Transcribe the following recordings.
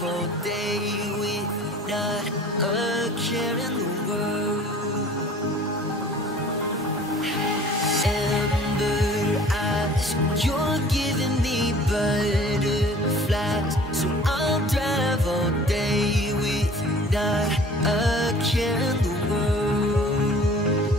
drive all day with not a care in the world. Amber eyes, you're giving me butterflies, so I'll drive all day with not a care in the world.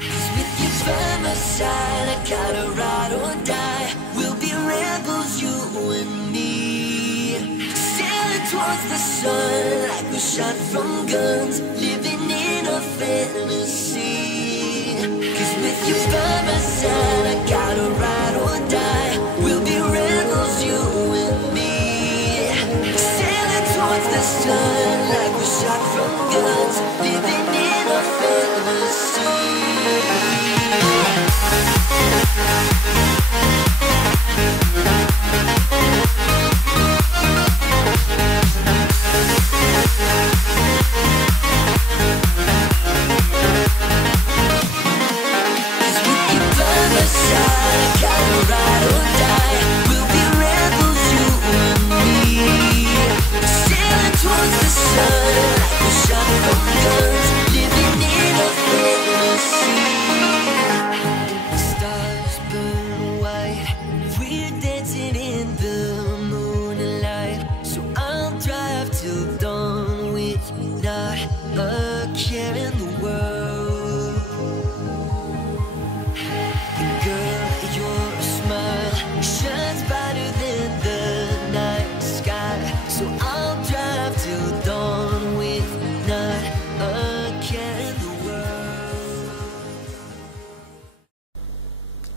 'Cause with you by my side, I gotta ride or die. We'll be rebels, you and me, sailing towards the sun like we're shot from guns, living in a fantasy. 'Cause with you by my side, I gotta ride or die. We'll be rebels, you and me, sailing towards the sun like we're shot from guns, living in a fantasy.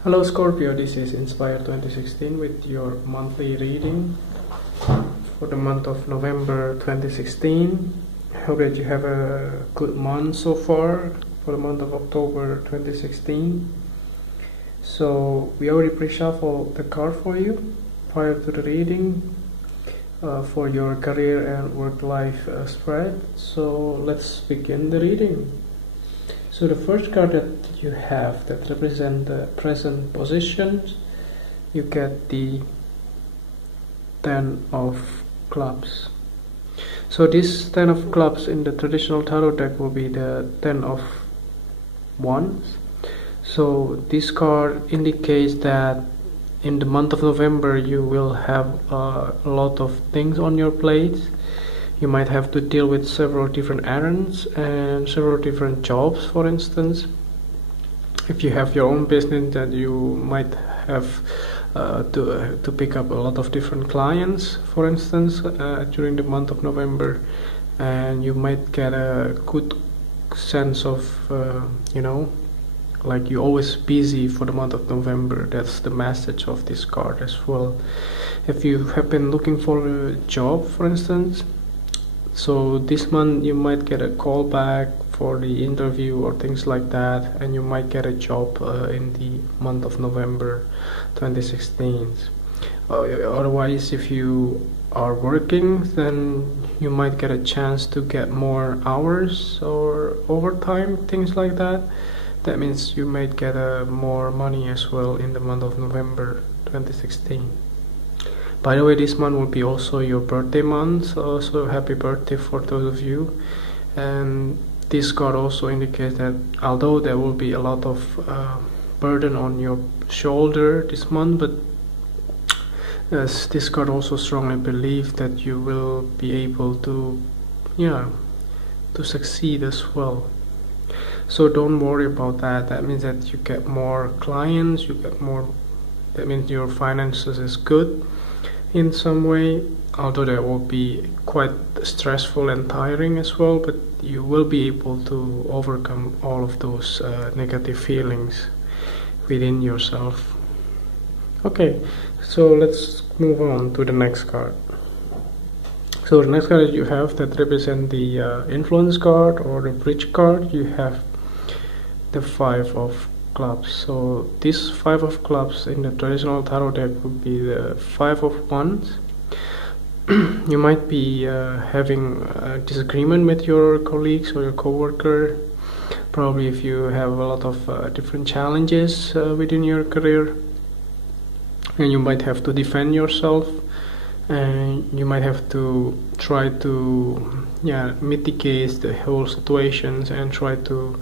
Hello Scorpio, this is Inspire 2016 with your monthly reading for the month of November 2016. I hope that you have a good month so far for the month of October 2016. So we already pre-shuffled the card for you prior to the reading for your career and work-life spread. So let's begin the reading. So the first card that you have that represents the present positions, you get the 10 of clubs. So this 10 of clubs in the traditional tarot deck will be the 10 of wands. So this card indicates that in the month of November you will have a lot of things on your plate. You might have to deal with several different errands and several different jobs, for instance. If you have your own business, that you might have to pick up a lot of different clients, for instance, during the month of November, and you might get a good sense of, like you're always busy for the month of November. That's the message of this card as well. If you have been looking for a job, for instance, so this month you might get a call back for the interview or things like that, and you might get a job in the month of November 2016. Otherwise, if you are working, then you might get a chance to get more hours or overtime, things like that. That means you might get more money as well in the month of November 2016. By the way, this month will be also your birthday month, so happy birthday for those of you. And this card also indicates that although there will be a lot of burden on your shoulder this month, but this card also strongly believes that you will be able to succeed as well. So don't worry about that. That means that you get more clients, you get more, that means your finances is good in some way, although that will be quite stressful and tiring as well, but you will be able to overcome all of those negative feelings within yourself. Okay, so let's move on to the next card. So the next card that you have that represent the influence card or the bridge card, you have the 5 of clubs. So this 5 of clubs in the traditional tarot deck would be the 5 of wands. You might be having a disagreement with your colleagues or your co-worker, probably if you have a lot of different challenges within your career, and you might have to defend yourself and you might have to try to mitigate the whole situations and try to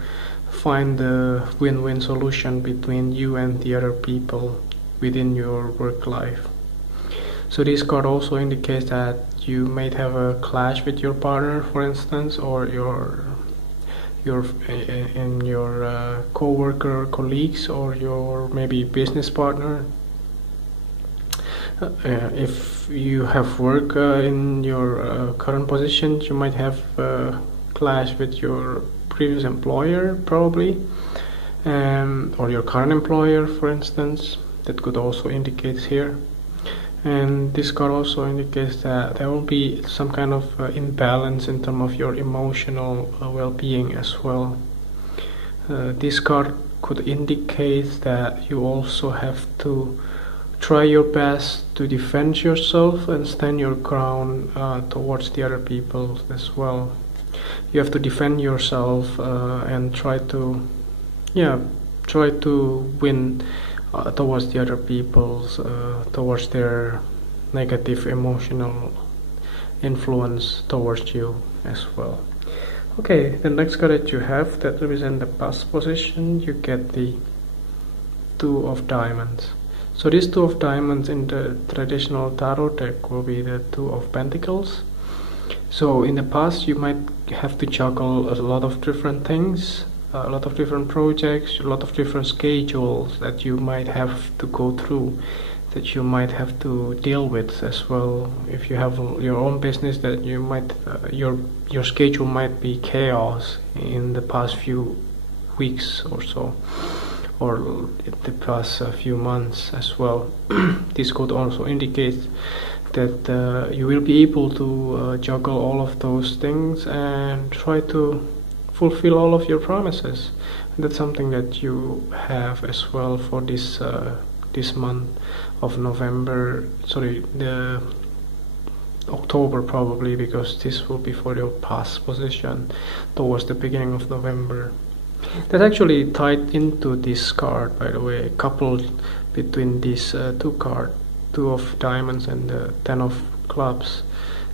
find the win-win solution between you and the other people within your work life. So this card also indicates that you might have a clash with your partner, for instance, or your co-worker or colleagues, or your maybe business partner. If you have work in your current position, you might have a clash with your previous employer, probably, or your current employer, for instance. That could also indicate here. And this card also indicates that there will be some kind of imbalance in terms of your emotional well-being as well. This card could indicate that you also have to try your best to defend yourself and stand your ground towards the other people as well. You have to defend yourself and try to win towards the other people's, towards their negative emotional influence towards you as well. Okay, the next card that you have that represents the past position, you get the Two of Diamonds. So this Two of Diamonds in the traditional tarot deck will be the Two of Pentacles. So in the past you might have to juggle a lot of different things, a lot of different projects, a lot of different schedules that you might have to go through, that you might have to deal with as well. If you have your own business, that you might your schedule might be chaos in the past few weeks or so, or the past few months as well. This could also indicate that you will be able to juggle all of those things and try to fulfill all of your promises. And that's something that you have as well for this this month of November, the October probably, because this will be for your past position towards the beginning of November. That's actually tied into this card, by the way, coupled between these two cards, Two of Diamonds and the Ten of Clubs.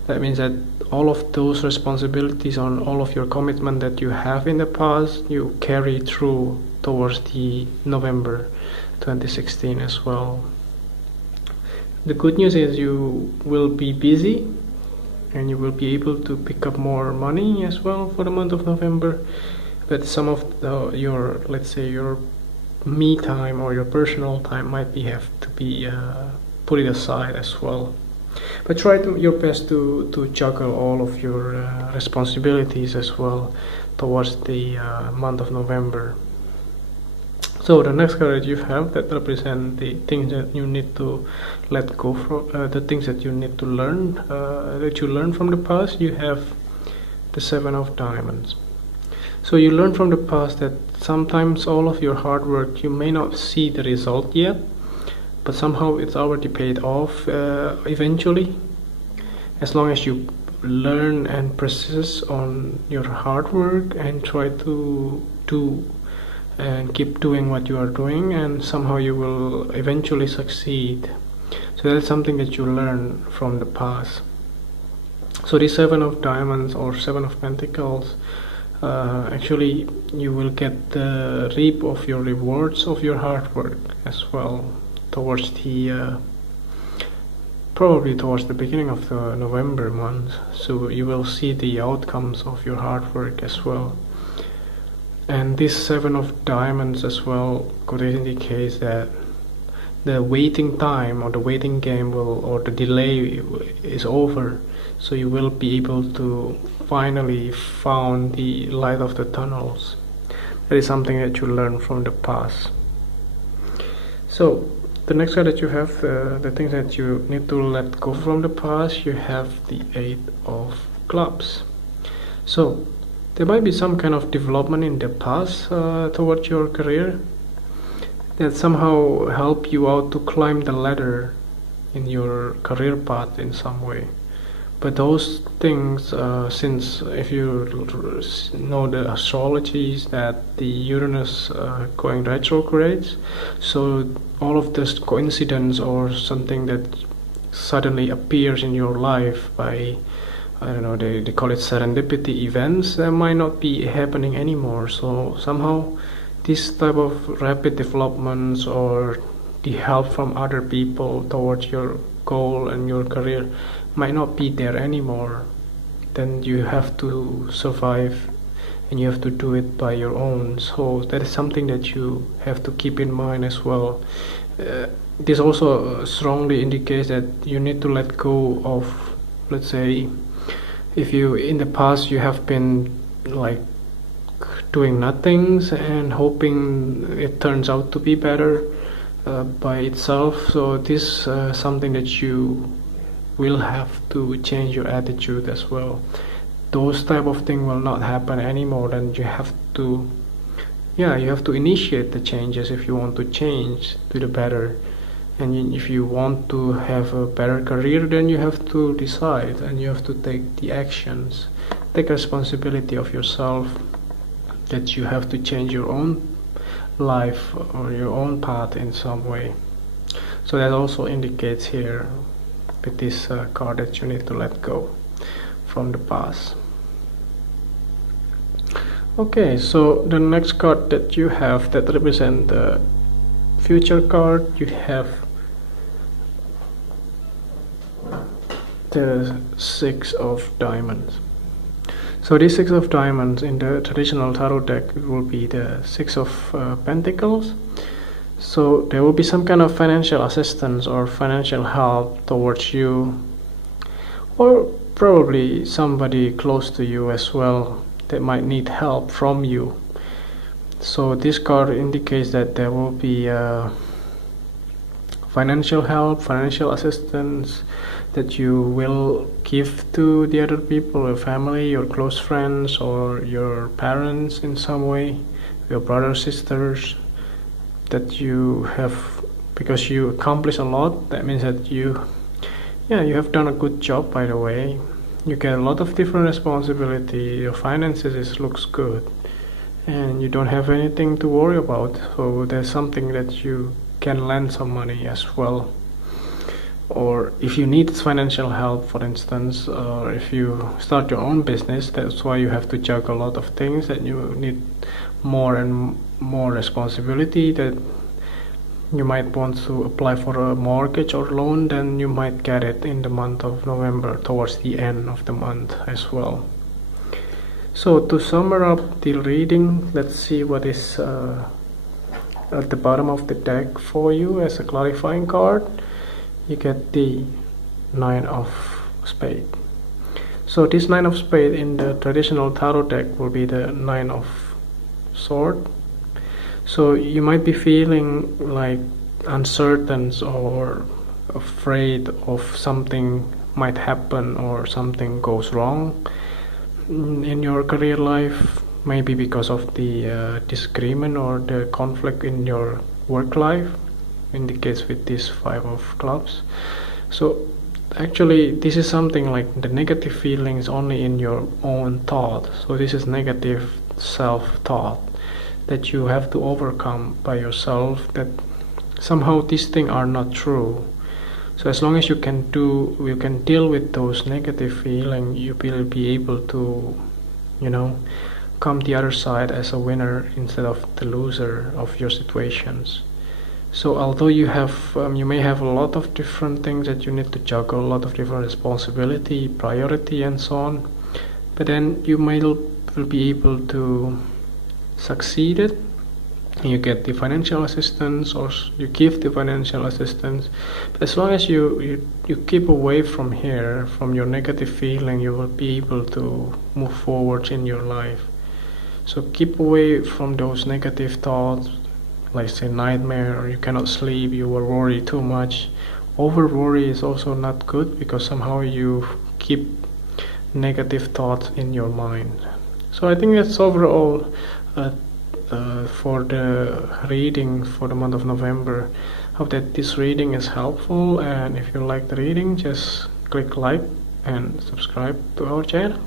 That means that all of those responsibilities on all of your commitment that you have in the past, you carry through towards the November 2016 as well. The good news is you will be busy and you will be able to pick up more money as well for the month of November. But some of your, let's say, your me time or your personal time might have to be put it aside as well. But try your best to juggle all of your responsibilities as well towards the month of November. So the next card that you have that represent the things that you need to let go from, the things that you need to learn, that you learned from the past. You have the Seven of Diamonds. So you learn from the past that sometimes all of your hard work, you may not see the result yet, but somehow it's already paid off eventually, as long as you learn and persist on your hard work and try to do and keep doing what you are doing, and somehow you will eventually succeed. So that's something that you learn from the past. So the Seven of Diamonds or Seven of Pentacles, actually you will get the reap of your rewards of your hard work as well towards the probably towards the beginning of the November month. So you will see the outcomes of your hard work as well. And this Seven of Diamonds as well could indicate that the waiting time or the waiting game or the delay is over. So you will be able to finally find the light of the tunnels. That is something that you learn from the past. So the next card that you have, the things that you need to let go from the past, you have the Eight of Clubs. So there might be some kind of development in the past towards your career that somehow help you out to climb the ladder in your career path in some way. But those things, since if you know the astrologies that the Uranus going retrograde, so all of this coincidence or something that suddenly appears in your life by, I don't know, they call it serendipity events, that might not be happening anymore. So somehow this type of rapid developments or the help from other people towards your goal and your career might not be there anymore. Then you have to survive and you have to do it by your own. So that is something that you have to keep in mind as well. This also strongly indicates that you need to let go of, let's say, if you in the past you have been like doing nothings and hoping it turns out to be better by itself. So this something that you will have to change your attitude as well. Those type of things will not happen anymore. Then you have to, you have to initiate the changes if you want to change to the better. And if you want to have a better career, then you have to decide and you have to take the actions, take responsibility of yourself, that you have to change your own life or your own path in some way. So that also indicates here with this card that you need to let go from the past. Okay, so the next card that you have that represent the future card, you have the Six of Diamonds. So this Six of Diamonds in the traditional tarot deck will be the Six of Pentacles. So there will be some kind of financial assistance or financial help towards you, or probably somebody close to you as well that might need help from you. So this card indicates that there will be financial help, financial assistance that you will give to the other people, your family, your close friends, or your parents in some way, your brothers, sisters, that you have, because you accomplish a lot. That means that you have done a good job, by the way. You get a lot of different responsibility, your finances looks good, and you don't have anything to worry about. So there's something that you can lend some money as well. Or if you need financial help, for instance, or if you start your own business, that's why you have to juggle a lot of things, that you need more and more responsibility, that you might want to apply for a mortgage or loan, then you might get it in the month of November, towards the end of the month as well. So to sum up the reading, let's see what is at the bottom of the deck for you as a clarifying card. You get the Nine of Spades. So this Nine of Spades in the traditional tarot deck will be the Nine of Swords. So you might be feeling like uncertain or afraid of something might happen or something goes wrong in your career life, maybe because of the disagreement or the conflict in your work life, indicates with this Five of Clubs. So actually this is something like the negative feelings only in your own thought. So this is negative self-thought that you have to overcome by yourself, that somehow these things are not true. So as long as you can deal with those negative feelings, you will be able to, come the other side as a winner instead of the loser of your situations. So although you may have a lot of different things that you need to juggle, a lot of different responsibility, priority, and so on, but then you will be able to succeed it. You get the financial assistance, or you give the financial assistance. But as long as you keep away from here, from your negative feeling, you will be able to move forward in your life. So keep away from those negative thoughts, like say nightmare, or you cannot sleep, you will worry too much. Over worry is also not good, because somehow you keep negative thoughts in your mind. So I think that's overall for the reading for the month of November. Hope that this reading is helpful, and if you like the reading, just click like and subscribe to our channel.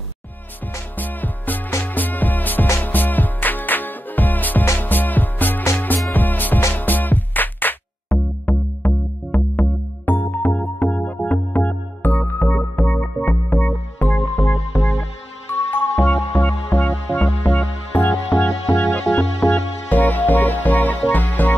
Bye.